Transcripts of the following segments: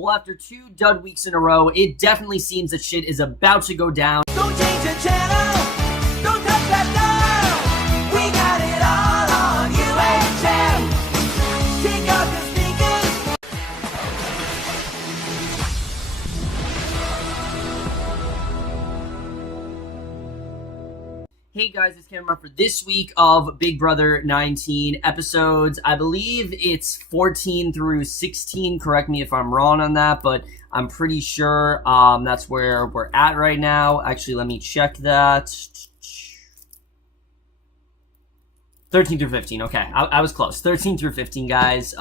Well, after 2 dud weeks in a row, it definitely seems that shit is about to go down. Don't change the channel, don't touch that dial. We got it all on UHM. Take off the speakers. Hey guys, it's Cameron for this week of Big Brother 19 episodes. I believe it's 14 through 16. Correct me if I'm wrong on that, but I'm pretty sure that's where we're at right now. Actually, let me check that. 13 through 15. Okay, I was close. 13 through 15, guys.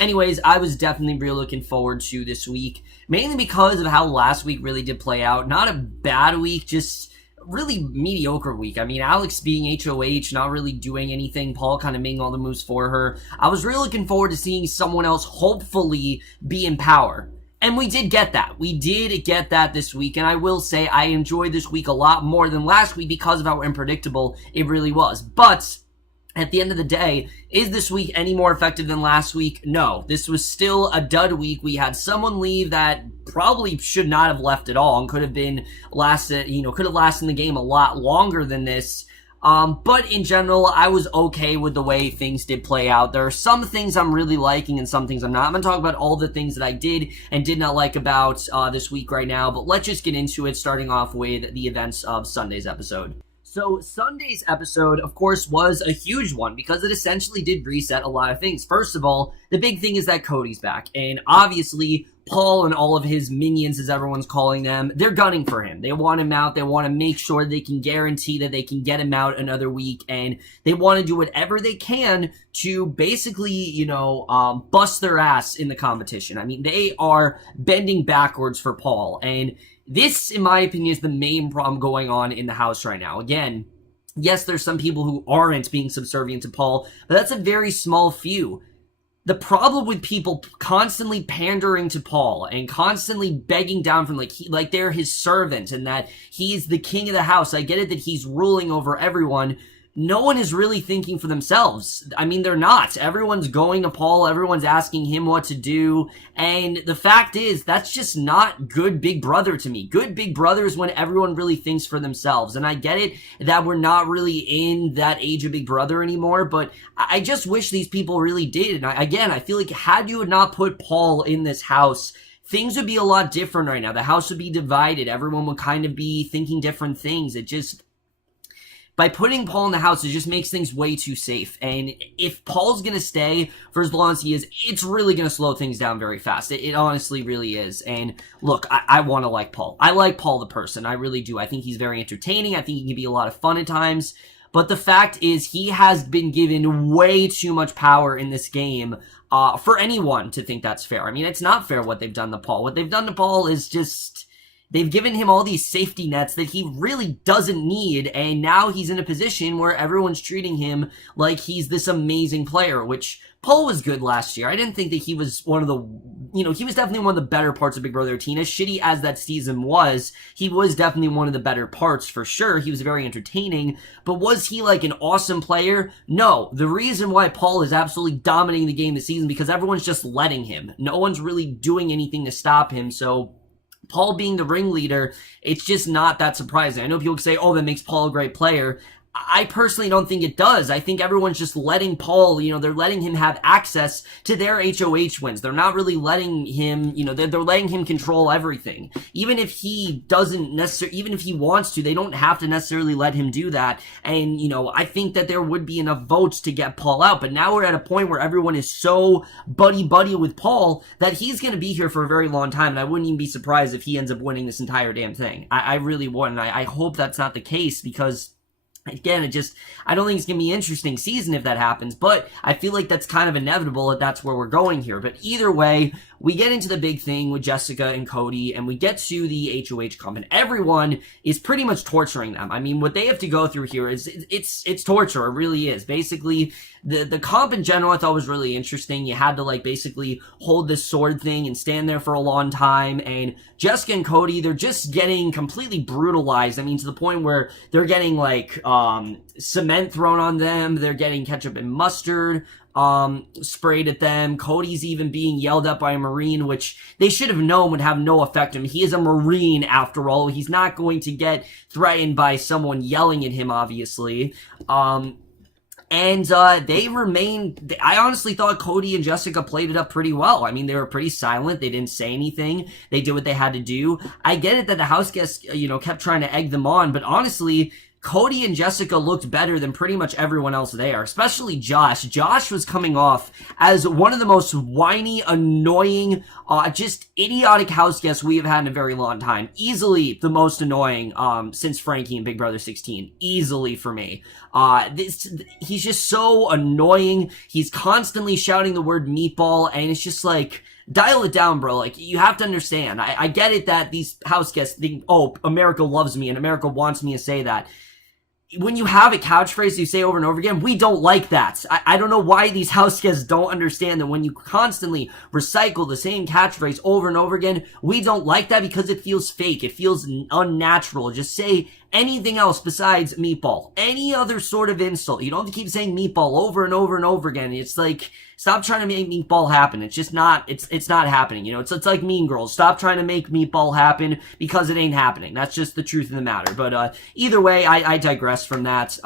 Anyways, I was definitely really looking forward to this week, mainly because of how last week really did play out. Not a bad week, just really mediocre week. I mean, Alex being HOH, not really doing anything. Paul kind of making all the moves for her. I was really looking forward to seeing someone else hopefully be in power. And we did get that. We did get that this week. And I will say I enjoyed this week a lot more than last week because of how unpredictable it really was. But at the end of the day, is this week any more effective than last week? No. This was still a dud week. We had someone leave that probably should not have left at all and could have been lasted in the game a lot longer than this. But in general, I was okay with the way things did play out. There are some things I'm really liking and some things I'm not. I'm going to talk about all the things that I did and did not like about this week right now, but let's just get into it, starting off with the events of Sunday's episode. So Sunday's episode, of course, was a huge one because it essentially did reset a lot of things. First of all, the big thing is that Cody's back. And obviously, Paul and all of his minions, as everyone's calling them, they're gunning for him. They want him out. They want to make sure they can guarantee that they can get him out another week. And they want to do whatever they can to basically, bust their ass in the competition. I mean, they are bending backwards for Paul. And this, in my opinion, is the main problem going on in the house right now. Again, yes, there's some people who aren't being subservient to Paul, but that's a very small few. The problem with people constantly pandering to Paul and constantly begging down from like they're his servant and that he's the king of the house. I get it that he's ruling over everyone. No one is really thinking for themselves. I mean, they're not. Everyone's going to Paul. Everyone's asking him what to do. And the fact is, that's just not good Big Brother to me. Good Big Brother is when everyone really thinks for themselves. And I get it that we're not really in that age of Big Brother anymore, but I just wish these people really did. And I feel like had you not put Paul in this house, things would be a lot different right now. The house would be divided. Everyone would kind of be thinking different things. By putting Paul in the house, it just makes things way too safe. And if Paul's going to stay for as long as he is, it's really going to slow things down very fast. It honestly really is. And look, I want to like Paul. I like Paul the person. I really do. I think he's very entertaining. I think he can be a lot of fun at times. But the fact is, he has been given way too much power in this game for anyone to think that's fair. I mean, it's not fair what they've done to Paul. What they've done to Paul is just... they've given him all these safety nets that he really doesn't need, and now he's in a position where everyone's treating him like he's this amazing player, which Paul was good last year. I didn't think that he was one of the, he was definitely one of the better parts of Big Brother 13. As shitty as that season was, he was definitely one of the better parts for sure. He was very entertaining, but was he like an awesome player? No. The reason why Paul is absolutely dominating the game this season because everyone's just letting him. No one's really doing anything to stop him, so Paul being the ringleader, it's just not that surprising. I know people can say, oh, that makes Paul a great player. I personally don't think it does. I think everyone's just letting Paul, they're letting him have access to their HOH wins. They're not really letting him, they're letting him control everything. Even if he doesn't necessarily, even if he wants to, they don't have to necessarily let him do that. And, I think that there would be enough votes to get Paul out. But now we're at a point where everyone is so buddy-buddy with Paul that he's going to be here for a very long time. And I wouldn't even be surprised if he ends up winning this entire damn thing. I really wouldn't. I hope that's not the case because... again, I don't think it's going to be an interesting season if that happens, but I feel like that's kind of inevitable that that's where we're going here. But either way, we get into the big thing with Jessica and Cody, and we get to the HOH comp, and everyone is pretty much torturing them. I mean, what they have to go through here is, it's torture, it really is. Basically, the comp in general I thought was really interesting. You had to, basically hold this sword thing and stand there for a long time, and Jessica and Cody, they're just getting completely brutalized. I mean, to the point where they're getting, cement thrown on them, they're getting ketchup and mustard. sprayed at them. Cody's even being yelled at by a Marine, which they should have known would have no effect on him. He is a Marine after all. He's not going to get threatened by someone yelling at him, obviously. And they remain. I honestly thought Cody and Jessica played it up pretty well. I mean, they were pretty silent. They didn't say anything. They did what they had to do. I get it that the house guests, kept trying to egg them on, but honestly, Cody and Jessica looked better than pretty much everyone else there, especially Josh. Josh was coming off as one of the most whiny, annoying, just idiotic house guests we have had in a very long time. Easily the most annoying since Frankie and Big Brother 16. Easily for me. He's just so annoying. He's constantly shouting the word meatball, and it's just like, dial it down, bro. Like, you have to understand. I get it that these house guests think, oh, America loves me and America wants me to say that. When you have a catchphrase you say over and over again, we don't like that. I don't know why these house guests don't understand that when you constantly recycle the same catchphrase over and over again, we don't like that because it feels fake. It feels unnatural. Just say anything else besides meatball. Any other sort of insult. You don't have to keep saying meatball over and over and over again. It's like, stop trying to make meatball happen. It's just not, it's not happening. It's like Mean Girls. Stop trying to make meatball happen because it ain't happening. That's just the truth of the matter. But, either way, I digress from that.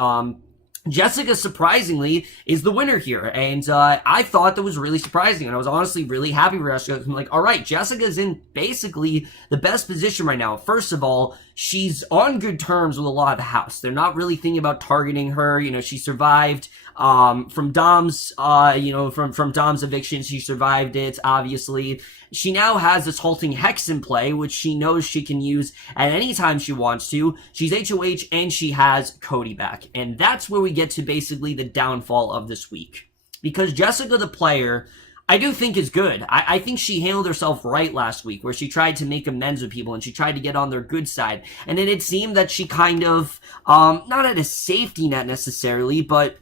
Jessica, surprisingly, is the winner here, and I thought that was really surprising, and I was honestly really happy for Jessica. I'm like, alright, Jessica's in basically the best position right now. First of all, she's on good terms with a lot of the house. They're not really thinking about targeting her. She survived from Dom's, from Dom's eviction. She survived it, obviously. She now has this halting hex in play, which she knows she can use at any time she wants to. She's HOH, and she has Cody back. And that's where we get to basically the downfall of this week. Because Jessica, the player, I do think is good. I think she handled herself right last week, where she tried to make amends with people, and she tried to get on their good side. And it seemed that she kind of, not at a safety net necessarily, but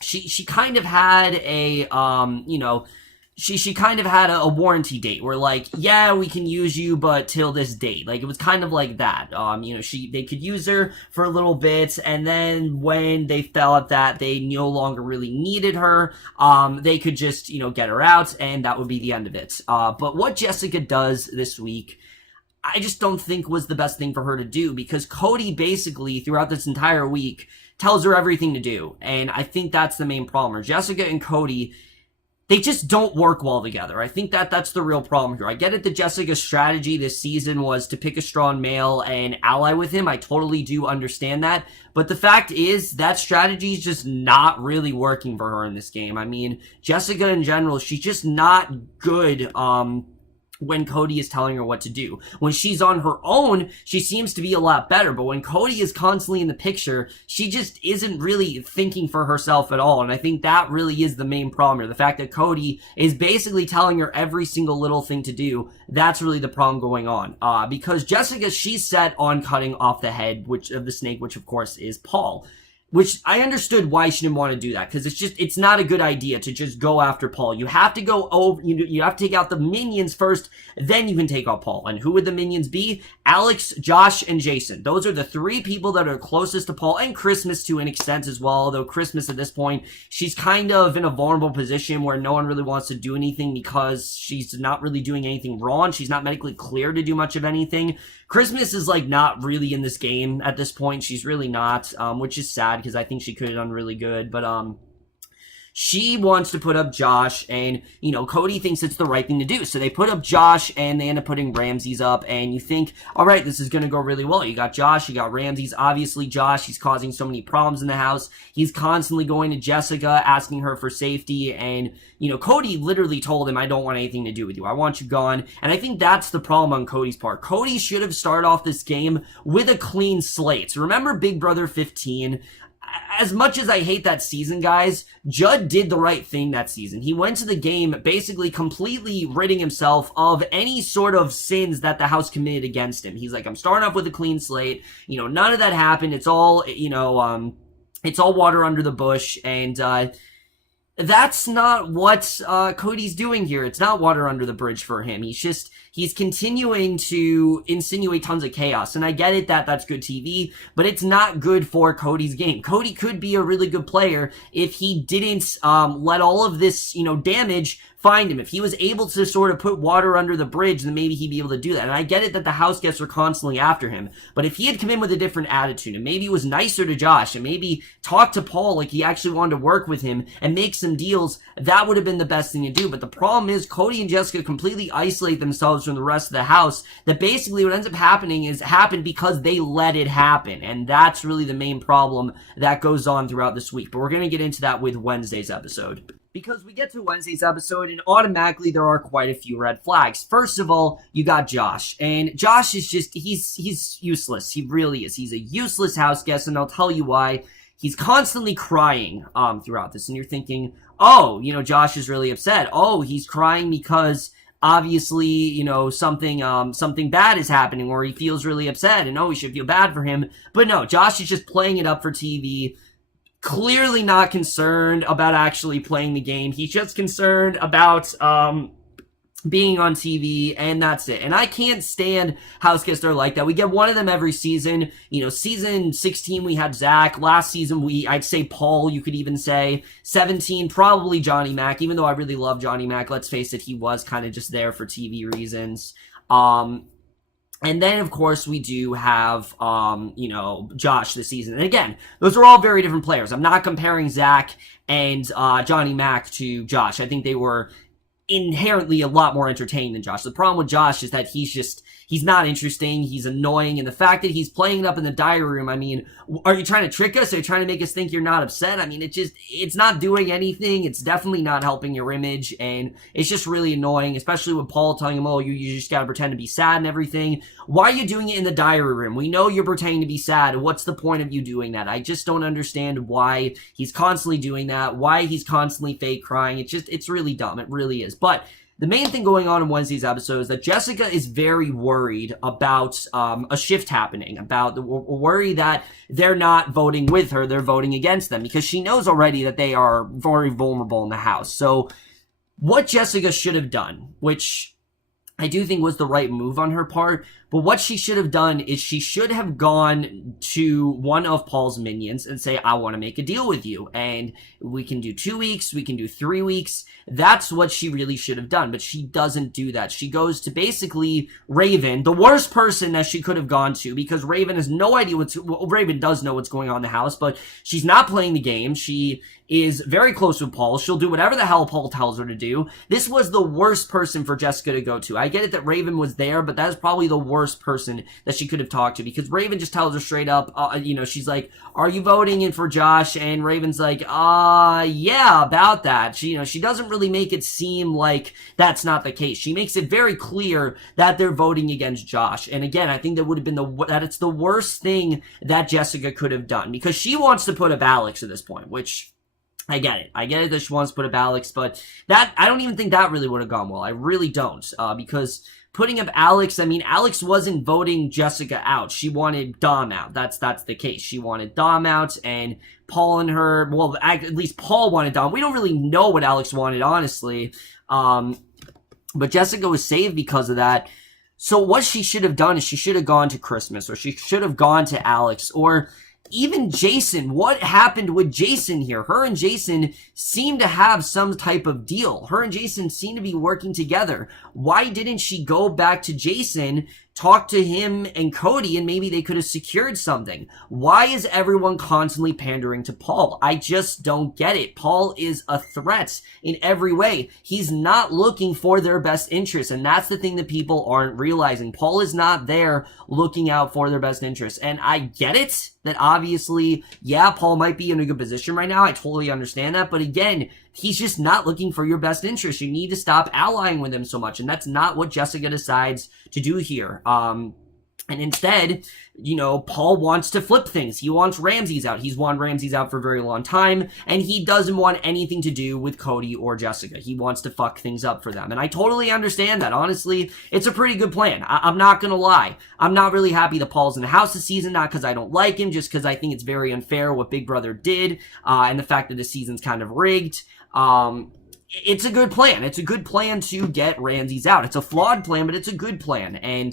she kind of had a, she kind of had a warranty date where, like, yeah, we can use you, but till this date. Like, it was kind of like that. They could use her for a little bit, and then when they felt that they no longer really needed her, they could just, get her out, and that would be the end of it. But what Jessica does this week, I just don't think was the best thing for her to do, because Cody basically, throughout this entire week, tells her everything to do, and I think that's the main problem. Jessica and Cody, they just don't work well together. I think that's the real problem here. I get it that Jessica's strategy this season was to pick a strong male and ally with him. I totally do understand that. But the fact is, that strategy is just not really working for her in this game. I mean, Jessica in general, she's just not good, when Cody is telling her what to do. When she's on her own, she seems to be a lot better, but when Cody is constantly in the picture, she just isn't really thinking for herself at all, and I think that really is the main problem here. The fact that Cody is basically telling her every single little thing to do, that's really the problem going on. Because Jessica, she's set on cutting off the head of the snake, which of course is Paul. Which I understood why she didn't want to do that, because it's not a good idea to just go after Paul. You have to go over, you have to take out the minions first, then you can take out Paul. And who would the minions be? Alex, Josh, and Jason. Those are the three people that are closest to Paul, and Christmas to an extent as well, although Christmas at this point, she's kind of in a vulnerable position where no one really wants to do anything because she's not really doing anything wrong. She's not medically cleared to do much of anything. Christmas is, like, not really in this game at this point. She's really not, which is sad because I think she could have done really good. But, she wants to put up Josh, and, Cody thinks it's the right thing to do. So they put up Josh, and they end up putting Ramses up, and you think, all right, this is going to go really well. You got Josh, you got Ramses. Obviously, Josh, he's causing so many problems in the house. He's constantly going to Jessica, asking her for safety, and, Cody literally told him, I don't want anything to do with you. I want you gone. And I think that's the problem on Cody's part. Cody should have started off this game with a clean slate. So remember Big Brother 15? As much as I hate that season, guys, Judd did the right thing that season. He went to the game basically completely ridding himself of any sort of sins that the house committed against him. He's like, I'm starting off with a clean slate. None of that happened. It's all, it's all water under the bush. And, that's not what Cody's doing here. It's not water under the bridge for him. He's just he's continuing to insinuate tons of chaos. And I get it that that's good TV, but it's not good for Cody's game. Cody could be a really good player if he didn't let all of this, damage find him. If he was able to sort of put water under the bridge, then maybe he'd be able to do that. And I get it that the house guests are constantly after him, but if he had come in with a different attitude and maybe was nicer to Josh and maybe talked to Paul like he actually wanted to work with him and make some deals, that would have been the best thing to do. But the problem is Cody and Jessica completely isolate themselves from the rest of the house, that basically what ends up happening is happened because they let it happen. And that's really the main problem that goes on throughout this week. But we're going to get into that with Wednesday's episode. Because we get to Wednesday's episode and automatically there are quite a few red flags. First of all, you got Josh. And Josh is just, he's useless. He really is. He's a useless house guest, and I'll tell you why. He's constantly crying throughout this. And you're thinking, oh, Josh is really upset. Oh, he's crying because obviously, something bad is happening, or he feels really upset, and oh, we should feel bad for him. But no, Josh is just playing it up for TV. Clearly not concerned about actually playing the game. He's just concerned about being on TV, and that's it. And I can't stand house guests that are like that. We get one of them every season. Season 16 we had Zach. Last season I'd say Paul, you could even say. 17, probably Johnny Mac, even though I really love Johnny Mac. Let's face it, he was kind of just there for TV reasons. And then, of course, we do have, Josh this season. And again, those are all very different players. I'm not comparing Zach and Johnny Mac to Josh. I think they were inherently a lot more entertaining than Josh. The problem with Josh is that he's not interesting, he's annoying, and the fact that he's playing it up in the diary room, I mean, are you trying to trick us? Are you trying to make us think you're not upset? I mean, it's not doing anything. It's definitely not helping your image, and it's just really annoying, especially with Paul telling him, oh, you just gotta pretend to be sad and everything. Why are you doing it in the diary room? We know you're pretending to be sad. What's the point of you doing that? I just don't understand why he's constantly doing that, why he's constantly fake crying. It's really dumb. It really is. But the main thing going on in Wednesday's episode is that Jessica is very worried about a shift happening, about the worry that they're not voting with her, they're voting against them, because she knows already that they are very vulnerable in the house. So what Jessica should have done, which I do think was the right move on her part, but what she should have done is she should have gone to one of Paul's minions and say, I want to make a deal with you, and we can do 2 weeks, we can do 3 weeks. That's what she really should have done, but she doesn't do that. She goes to basically Raven, the worst person that she could have gone to, because Raven has no idea Raven does know what's going on in the house, but she's not playing the game. She is very close with Paul. She'll do whatever the hell Paul tells her to do. This was the worst person for Jessica to go to. I get it that Raven was there, but that is probably the worst person that she could have talked to, because Raven just tells her straight up, she's like, are you voting in for Josh? And Raven's like, yeah, about that. She doesn't really make it seem like that's not the case. She makes it very clear that they're voting against Josh. And again, I think that would have been that it's the worst thing that Jessica could have done, because she wants to put up Alex at this point, which I get it. I get it that she wants to put up Alex, but I don't even think that really would have gone well. I really don't, because putting up Alex, I mean, Alex wasn't voting Jessica out. She wanted Dom out. That's the case. She wanted Dom out, and Paul and her, well, at least Paul wanted Dom. We don't really know what Alex wanted, honestly. But Jessica was saved because of that. So what she should have done is she should have gone to Christmas, or she should have gone to Alex, or even Jason. What happened with Jason here? Her and Jason seem to have some type of deal. Her and Jason seem to be working together. Why didn't she go back to Jason, talk to him and Cody, and maybe they could have secured something? Why is everyone constantly pandering to Paul? I just don't get it. Paul is a threat in every way. He's not looking for their best interest, and that's the thing that people aren't realizing. Paul is not there looking out for their best interests, and I get it that obviously, yeah, Paul might be in a good position right now. I totally understand that, but again, he's just not looking for your best interest. You need to stop allying with him so much, and that's not what Jessica decides to do here. And instead, Paul wants to flip things. He wants Ramses out. He's wanted Ramses out for a very long time, and he doesn't want anything to do with Cody or Jessica. He wants to fuck things up for them, and I totally understand that. Honestly, it's a pretty good plan. I'm not gonna lie. I'm not really happy that Paul's in the house this season, not because I don't like him, just because I think it's very unfair what Big Brother did, and the fact that the season's kind of rigged. it's a good plan. It's a good plan to get Ramses out. It's a flawed plan, but it's a good plan. And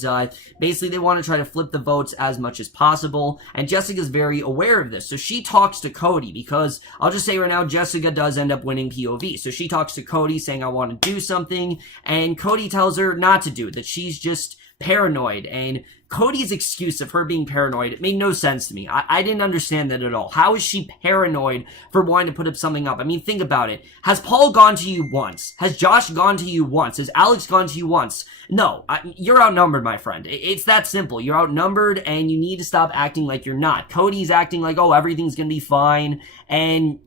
basically, they want to try to flip the votes as much as possible. And Jessica's very aware of this. So she talks to Cody because I'll just say right now, Jessica does end up winning POV. So she talks to Cody saying, I want to do something. And Cody tells her not to do it, that she's just paranoid. And Cody's excuse of her being paranoid, it made no sense to me. I didn't understand that at all. How is she paranoid for wanting to put up something up? I mean, think about it. Has Paul gone to you once? Has Josh gone to you once? Has Alex gone to you once? No, you're outnumbered, my friend. It's that simple. You're outnumbered, and you need to stop acting like you're not. Cody's acting like, oh, everything's gonna be fine, and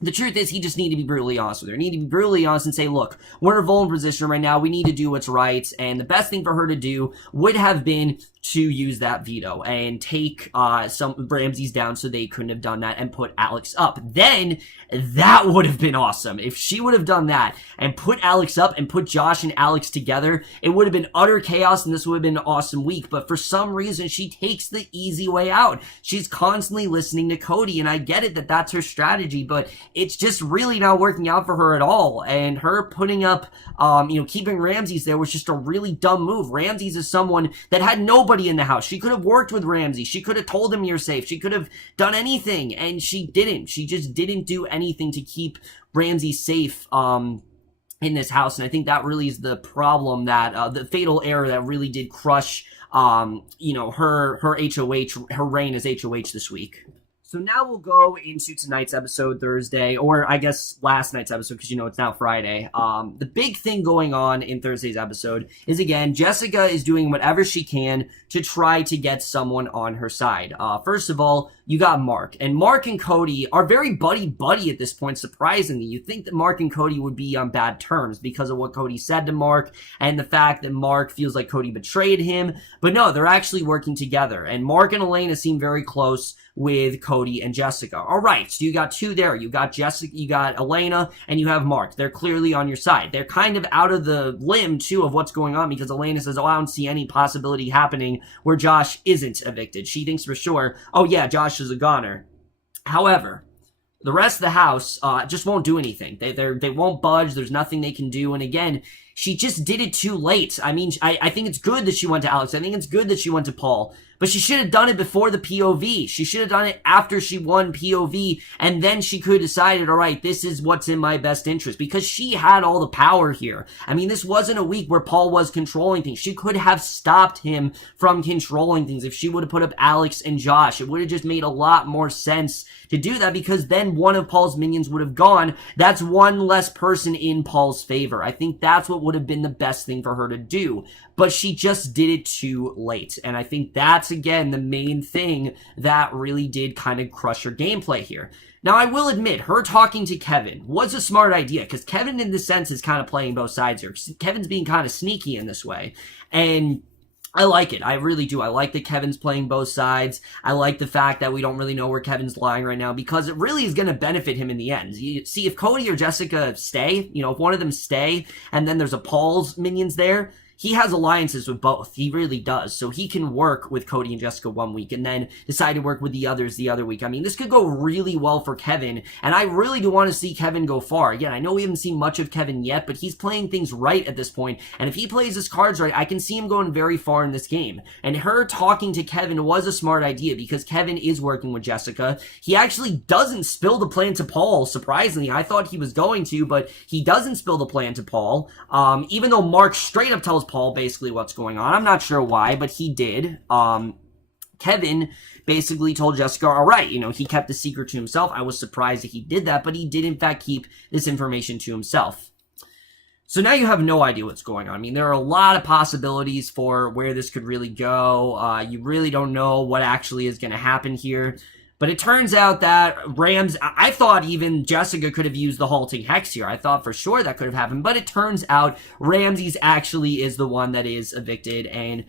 the truth is, he just need to be brutally honest with her. Need to be brutally honest and say, look, we're in a vulnerable position right now. We need to do what's right. And the best thing for her to do would have been to use that veto and take some Ramses down so they couldn't have done that and put Alex up. Then that would have been awesome. If she would have done that and put Alex up and put Josh and Alex together, it would have been utter chaos and this would have been an awesome week. But for some reason, she takes the easy way out. She's constantly listening to Cody, and I get it that that's her strategy, but it's just really not working out for her at all. And her putting up, keeping Ramses there was just a really dumb move. Ramses is someone that had nobody in the house. She could have worked with Ramses. She could have told him you're safe. She could have done anything, and she didn't. She just didn't do anything to keep Ramses safe in this house. And I think that really is the problem, that the fatal error that really did crush her HOH, her reign as HOH this week. So now we'll go into tonight's episode, Thursday, or I guess last night's episode, because it's now Friday. The big thing going on in Thursday's episode is, again, Jessica is doing whatever she can to try to get someone on her side. First of all, you got Mark. And Mark and Cody are very buddy-buddy at this point, surprisingly. You'd think that Mark and Cody would be on bad terms because of what Cody said to Mark and the fact that Mark feels like Cody betrayed him. But no, they're actually working together. And Mark and Elena seem very close with Cody and Jessica. All right, so you got two there. You got Jessica, you got Elena, and you have Mark. They're clearly on your side. They're kind of out of the limb, too, of what's going on, because Elena says, oh, I don't see any possibility happening where Josh isn't evicted. She thinks for sure, oh yeah, Josh is a goner. However, the rest of the house just won't do anything. They won't budge. There's nothing they can do. And again, she just did it too late. I mean, I think it's good that she went to Alex. I think it's good that she went to Paul. But she should have done it before the POV. She should have done it after she won POV, and then she could have decided, all right, this is what's in my best interest, because she had all the power here. I mean, this wasn't a week where Paul was controlling things. She could have stopped him from controlling things if she would have put up Alex and Josh. It would have just made a lot more sense to do that, because then one of Paul's minions would have gone. That's one less person in Paul's favor. I think that's what would have been the best thing for her to do. But she just did it too late. And I think that's, again, the main thing that really did kind of crush her gameplay here. Now, I will admit, her talking to Kevin was a smart idea, because Kevin, in this sense, is kind of playing both sides here. Kevin's being kind of sneaky in this way. And I like it. I really do. I like that Kevin's playing both sides. I like the fact that we don't really know where Kevin's lying right now, because it really is going to benefit him in the end. You see, if Cody or Jessica stay, if one of them stay, and then there's a Paul's minions there, he has alliances with both. He really does. So he can work with Cody and Jessica one week and then decide to work with the others the other week. I mean, this could go really well for Kevin, and I really do want to see Kevin go far. Again, I know we haven't seen much of Kevin yet, but he's playing things right at this point, and if he plays his cards right, I can see him going very far in this game. And her talking to Kevin was a smart idea, because Kevin is working with Jessica. He actually doesn't spill the plan to Paul, surprisingly. I thought he was going to, but he doesn't spill the plan to Paul, even though Mark straight up tells Paul basically what's going on. I'm not sure why, but he did. Kevin basically told Jessica, all right, he kept the secret to himself. I was surprised that he did that, but he did in fact keep this information to himself. So now you have no idea what's going on. I mean, there are a lot of possibilities for where this could really go. You really don't know what actually is going to happen here. But it turns out that I thought even Jessica could have used the halting hex here. I thought for sure that could have happened. But it turns out Ramses actually is the one that is evicted. And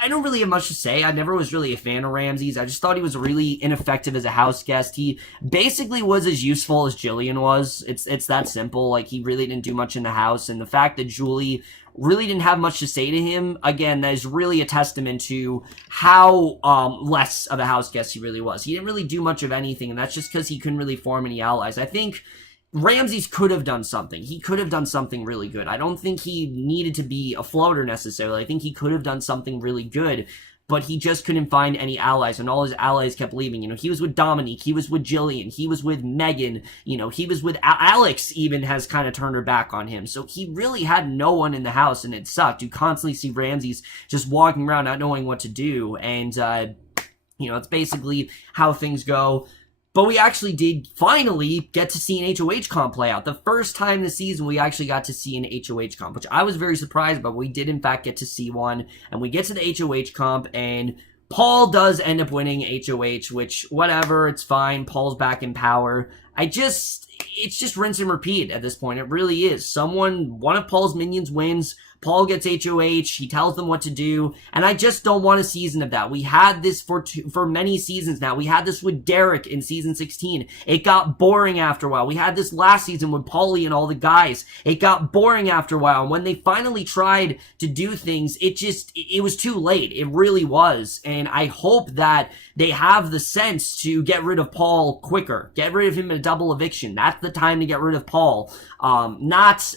I don't really have much to say. I never was really a fan of Ramses. I just thought he was really ineffective as a house guest. He basically was as useful as Jillian was. It's that simple. Like, he really didn't do much in the house. And the fact that Julie really didn't have much to say to him, again, that is really a testament to how less of a house guest he really was. He didn't really do much of anything, and that's just because he couldn't really form any allies. I think Ramses could have done something. He could have done something really good. I don't think he needed to be a floater necessarily. I think he could have done something really good, but he just couldn't find any allies, and all his allies kept leaving. He was with Dominique, he was with Jillian, he was with Megan, he was with Alex, even has kind of turned her back on him. So he really had no one in the house, and it sucked. You constantly see Ramses just walking around not knowing what to do, and, it's basically how things go. But we actually did finally get to see an HOH comp play out. The first time this season, we actually got to see an HOH comp, which I was very surprised, but we did in fact get to see one. And we get to the HOH comp, and Paul does end up winning HOH, which, whatever, it's fine. Paul's back in power. It's just rinse and repeat at this point. It really is. One of Paul's minions wins. Paul gets HOH, he tells them what to do, and I just don't want a season of that. We had this for many seasons now. We had this with Derek in season 16. It got boring after a while. We had this last season with Paulie and all the guys. It got boring after a while, and when they finally tried to do things, it was too late. It really was, and I hope that they have the sense to get rid of Paul quicker. Get rid of him in a double eviction. That's the time to get rid of Paul. Not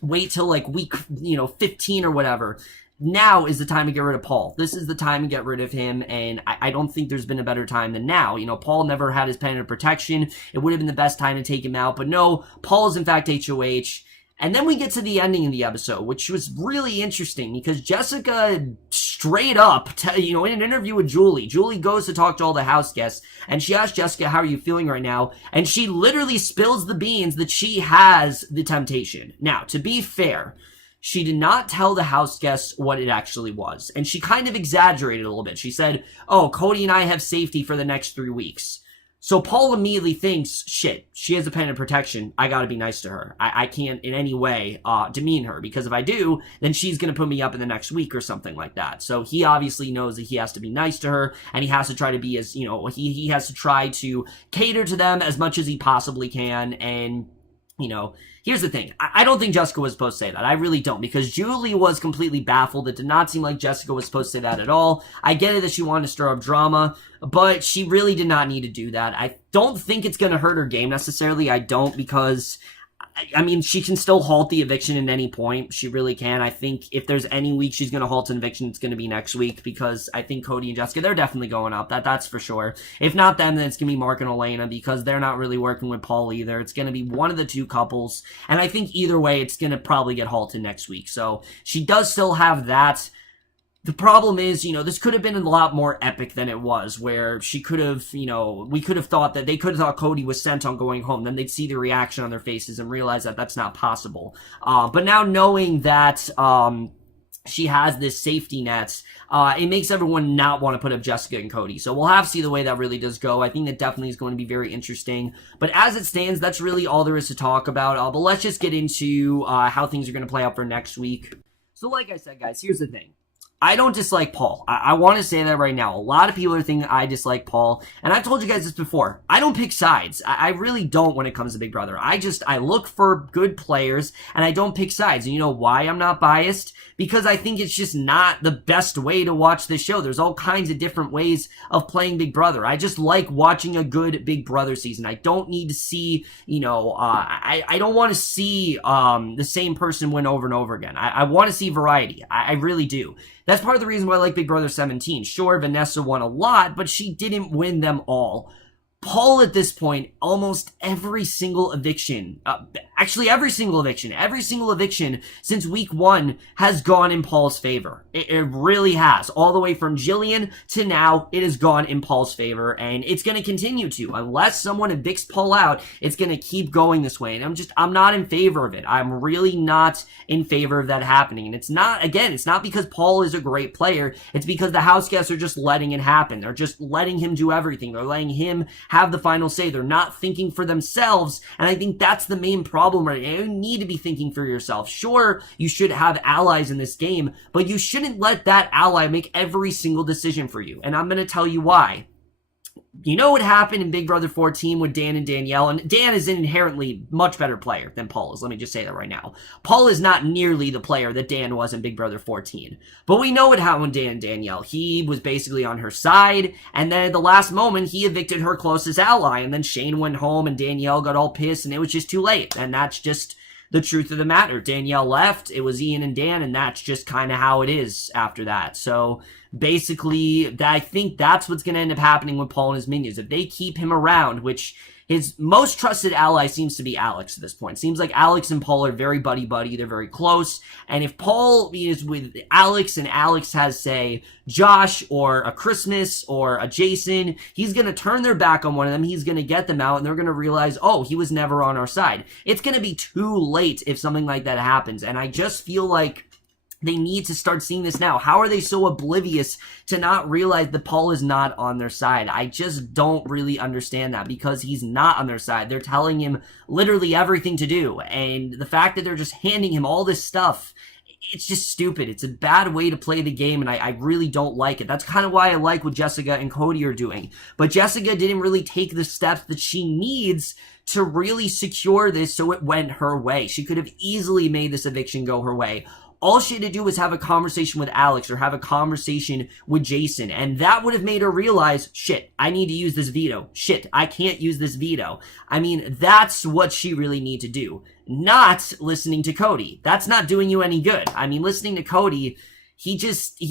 wait till like week 15 or whatever. Now is the time to get rid of Paul. This is the time to get rid of him, and I don't think there's been a better time than now. Paul never had his pen of protection. It would have been the best time to take him out, but no, Paul is in fact HOH. And then we get to the ending of the episode, which was really interesting because Jessica straight up, in an interview with Julie goes to talk to all the house guests, and she asks Jessica, how are you feeling right now? And she literally spills the beans that she has the temptation. Now, to be fair, she did not tell the house guests what it actually was, and she kind of exaggerated a little bit. She said, oh, Cody and I have safety for the next 3 weeks. So Paul immediately thinks, shit, she has a pen of protection. I gotta be nice to her. I can't in any way demean her, because if I do, then she's gonna put me up in the next week or something like that. So he obviously knows that he has to be nice to her, and he has to try to be as, he has to try to cater to them as much as he possibly can, and here's the thing. I don't think Jessica was supposed to say that. I really don't, because Julie was completely baffled. It did not seem like Jessica was supposed to say that at all. I get it that she wanted to stir up drama, but she really did not need to do that. I don't think it's going to hurt her game necessarily. I don't, because she can still halt the eviction at any point. She really can. I think if there's any week she's going to halt an eviction, it's going to be next week, because I think Cody and Jessica, they're definitely going up. That's for sure. If not them, then it's going to be Mark and Elena, because they're not really working with Paul either. It's going to be one of the two couples, and I think either way, it's going to probably get halted next week. So she does still have that. The problem is, this could have been a lot more epic than it was, where she could have, we could have thought that they could have thought Cody was sent on going home. Then they'd see the reaction on their faces and realize that that's not possible. But now knowing that, she has this safety net, it makes everyone not want to put up Jessica and Cody. So we'll have to see the way that really does go. I think that definitely is going to be very interesting. But as it stands, that's really all there is to talk about. But let's just get into, how things are going to play out for next week. So like I said, guys, here's the thing. I don't dislike Paul. I want to say that right now. A lot of people are thinking I dislike Paul. And I've told you guys this before. I don't pick sides. I really don't when it comes to Big Brother. I look for good players, and I don't pick sides. And you know why I'm not biased? Because I think it's just not the best way to watch this show. There's all kinds of different ways of playing Big Brother. I just like watching a good Big Brother season. I don't need to see, I don't want to see the same person win over and over again. I want to see variety. I really do. That's part of the reason why I like Big Brother 17. Sure, Vanessa won a lot, but she didn't win them all. Paul, at this point, almost every single eviction since week 1 has gone in Paul's favor. It really has. All the way from Jillian to now, it has gone in Paul's favor, and it's going to continue to. Unless someone evicts Paul out, it's going to keep going this way, and I'm not in favor of it. I'm really not in favor of that happening, and it's not because Paul is a great player. It's because the house guests are just letting it happen. They're just letting him do everything. They're letting him have the final say. They're not thinking for themselves, and I think that's the main problem right now. You need to be thinking for yourself. Sure, you should have allies in this game, but you shouldn't let that ally make every single decision for you, and I'm going to tell you why. You know what happened in Big Brother 14 with Dan and Danielle? And Dan is an inherently much better player than Paul is. Let me just say that right now. Paul is not nearly the player that Dan was in Big Brother 14. But we know what happened with Dan and Danielle. He was basically on her side, and then at the last moment, he evicted her closest ally, and then Shane went home, and Danielle got all pissed, and it was just too late. And that's just the truth of the matter. Danielle left, it was Ian and Dan, and that's just kind of how it is after that. So basically, I think that's what's going to end up happening with Paul and his minions. If they keep him around, which his most trusted ally seems to be Alex at this point. Seems like Alex and Paul are very buddy-buddy. They're very close. And if Paul is with Alex and Alex has, say, Josh or a Christmas or a Jason, he's going to turn their back on one of them. He's going to get them out, and they're going to realize, oh, he was never on our side. It's going to be too late if something like that happens. And I just feel like they need to start seeing this now. How are they so oblivious to not realize that Paul is not on their side? I just don't really understand that, because he's not on their side. They're telling him literally everything to do. And the fact that they're just handing him all this stuff, it's just stupid. It's a bad way to play the game, and I really don't like it. That's kind of why I like what Jessica and Cody are doing. But Jessica didn't really take the steps that she needs to really secure this so it went her way. She could have easily made this eviction go her way. All she had to do was have a conversation with Alex or have a conversation with Jason, and that would have made her realize, shit, I need to use this veto. Shit, I can't use this veto. I mean, that's what she really needs to do. Not listening to Cody. That's not doing you any good. I mean, listening to Cody, he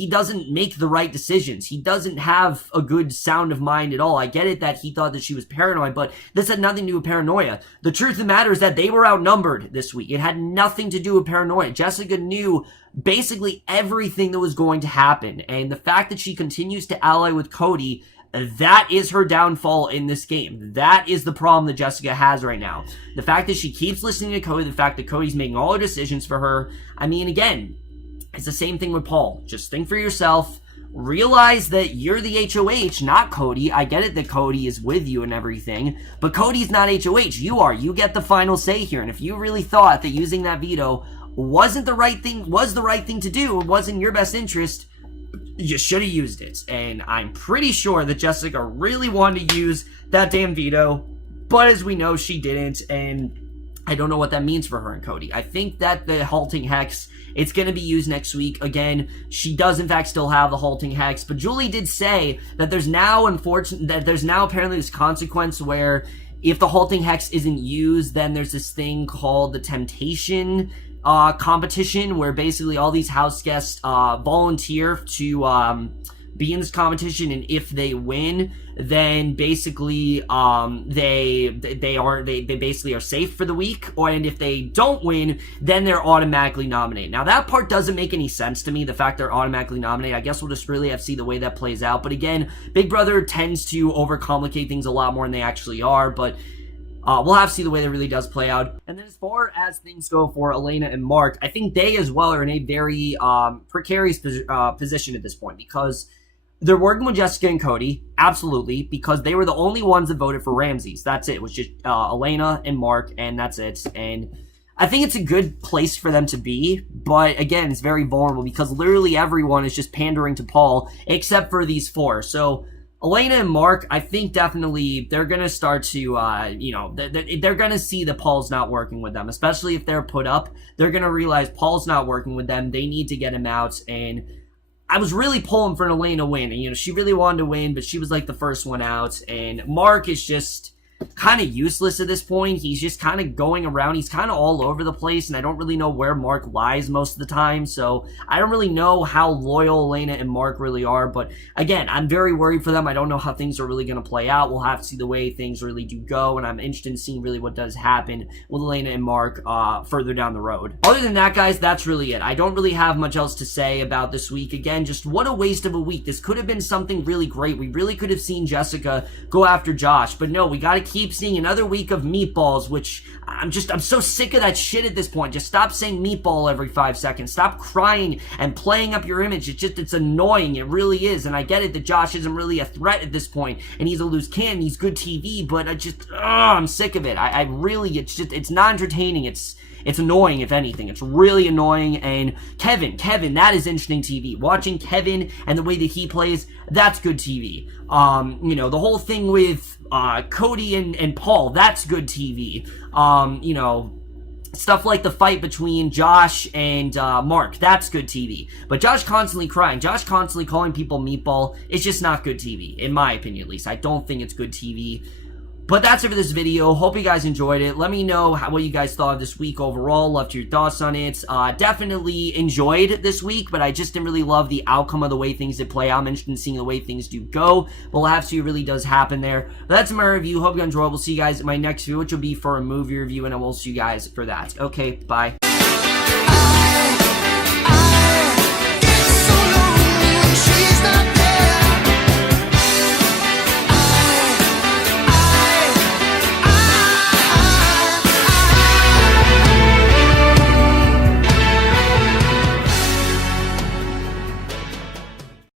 doesn't make the right decisions. He doesn't have a good sound of mind at all. I get it that he thought that she was paranoid, but this had nothing to do with paranoia. The truth of the matter is that they were outnumbered this week. It had nothing to do with paranoia. Jessica knew basically everything that was going to happen, and the fact that she continues to ally with Cody, that is her downfall in this game. That is the problem that Jessica has right now. The fact that she keeps listening to Cody, the fact that Cody's making all her decisions for her. I mean, again, it's the same thing with Paul. Just think for yourself. Realize that you're the HOH, not Cody. I get it that Cody is with you and everything, but Cody's not HOH. You are. You get the final say here. And if you really thought that using that veto was the right thing to do, it wasn't your best interest, you should have used it. And I'm pretty sure that Jessica really wanted to use that damn veto, but as we know, she didn't, and I don't know what that means for her and Cody. I think that the halting hex, it's going to be used next week. Again, she does in fact still have the halting hex, but Julie did say that there's now apparently this consequence where if the halting hex isn't used, then there's this thing called the temptation competition, where basically all these house guests volunteer to be in this competition, and if they win, then basically they basically are safe for the week, and if they don't win, then they're automatically nominated. Now that part doesn't make any sense to me, the fact they're automatically nominated. I guess we'll just really have to see the way that plays out. But again, Big Brother tends to overcomplicate things a lot more than they actually are, but we'll have to see the way that really does play out. And then as far as things go for Elena and Mark, I think they as well are in a very precarious position at this point, because they're working with Jessica and Cody, absolutely, because they were the only ones that voted for Ramses. That's it. It was just Elena and Mark, and that's it. And I think it's a good place for them to be, but again, it's very vulnerable because literally everyone is just pandering to Paul except for these four. So Elena and Mark, I think definitely they're going to start to, they're going to see that Paul's not working with them, especially if they're put up. They're going to realize Paul's not working with them. They need to get him out. And I was really pulling for an Elena win. And, she really wanted to win, but she was like the first one out. And Mark is just kind of useless at this point. He's just kind of going around. He's kind of all over the place, and I don't really know where Mark lies most of the time, so I don't really know how loyal Elena and Mark really are. But again, I'm very worried for them. I don't know how things are really going to play out. We'll have to see the way things really do go, and I'm interested in seeing really what does happen with Elena and Mark further down the road. Other than that, guys, that's really it. I don't really have much else to say about this week. Again, just what a waste of a week. This could have been something really great. We really could have seen Jessica go after Josh, but no, we got to keep seeing another week of meatballs, which I'm so sick of that shit at this point. Just stop saying meatball every 5 seconds. Stop crying and playing up your image. It's annoying. It really is. And I get it that Josh isn't really a threat at this point, and he's a loose cannon. He's good TV, but I'm sick of it. I really, it's not entertaining. It's It's annoying, if anything. It's really annoying. And Kevin, that is interesting TV. Watching Kevin and the way that he plays, that's good TV. You know, the whole thing with Cody and Paul, that's good TV. You know, stuff like the fight between Josh and Mark, that's good TV. But Josh constantly crying, Josh constantly calling people meatball, it's just not good TV, in my opinion at least. I don't think it's good TV. But that's it for this video. Hope you guys enjoyed it. Let me know what you guys thought of this week overall. Love to your thoughts on it. Definitely enjoyed this week, but I just didn't really love the outcome of the way things did play out. I'm interested in seeing the way things do go. But we'll have to see what really does happen there. But that's my review. Hope you enjoyed. We'll see you guys in my next video, which will be for a movie review, and I will see you guys for that. Okay, bye.